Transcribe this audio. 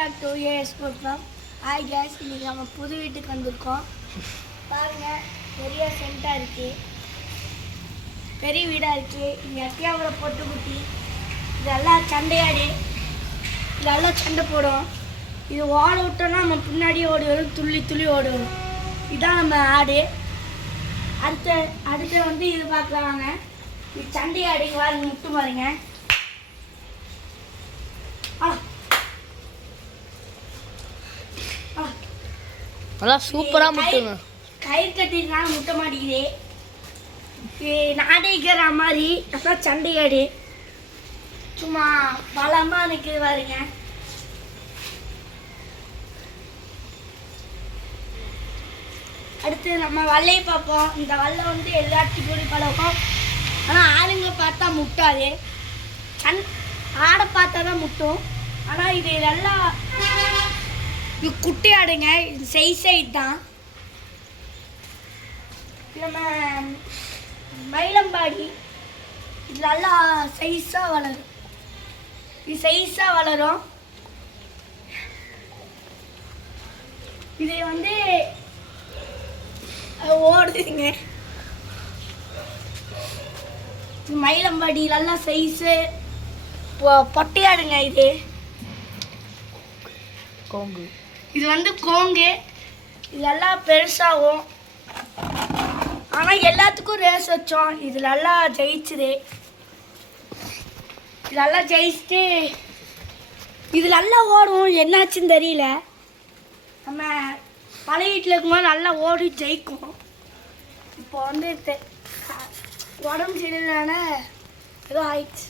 Back to AS program. Hi guys, இன்றைக்கி நம்ம புது வீட்டுக்கு வந்திருக்கோம். பாருங்கள், பெரிய சென்ட்டாக இருக்குது, பெரிய வீடாக இருக்குது. இங்கே அத்தியாவரை பொட்டு குட்டி இதெல்லாம் சண்டையாடு, இதெல்லாம் சண்டை போடும். இது ஓட விட்டோன்னா நம்ம பின்னாடியே ஓடி வரும், துள்ளி துள்ளி ஓடுவோம். இதுதான் நம்ம ஆடு. அடுத்து வந்து இது பார்க்கலாங்க. இது சண்டையாடு. வாருங்க, முட்டு பாருங்க. நல்லா சூப்பராக முட்டுங்க. கயிறு கட்டிருக்காங்க, முட்டை மாட்டேங்குது. நாடைக்கிற மாதிரி அதான் சண்டையாடு. சும்மா பலமாக நிற்குது பாருங்க. அடுத்து நம்ம வல்லையை பார்ப்போம். இந்த வல்லை வந்து எல்லாத்தையும் கூடி பழகும். ஆனால் ஆளுங்க பார்த்தா முட்டாது, ஆடை பார்த்தா தான் முட்டும். ஆனால் இது எல்லாம் இது குட்டி ஆடுங்க. இது சைட் தான். நம்ம மயிலம்பாடி இது நல்லா சைஸாக வளரும். இது சைஸாக வளரும். இது வந்து ஓடுதுங்க. மயிலம்பாடி நல்லா சைஸு பொட்டையாடுங்க. இது கோங்கு. இது வந்து கோங்கு. இதெல்லாம் பெருசாகும். ஆனால் எல்லாத்துக்கும் ரேஸ் வச்சோம். இது நல்லா ஜெயிச்சுது. இதெல்லாம் ஜெயிச்சுட்டு இது நல்லா ஓடும். என்னாச்சுன்னு தெரியல. நம்ம பழைய வீட்டில் இருக்கும்போது நல்லா ஓடி ஜெயிக்கும். இப்போ வந்து உடம்பு சரியில்லைன்னா ஏதோ ஆயிடுச்சு.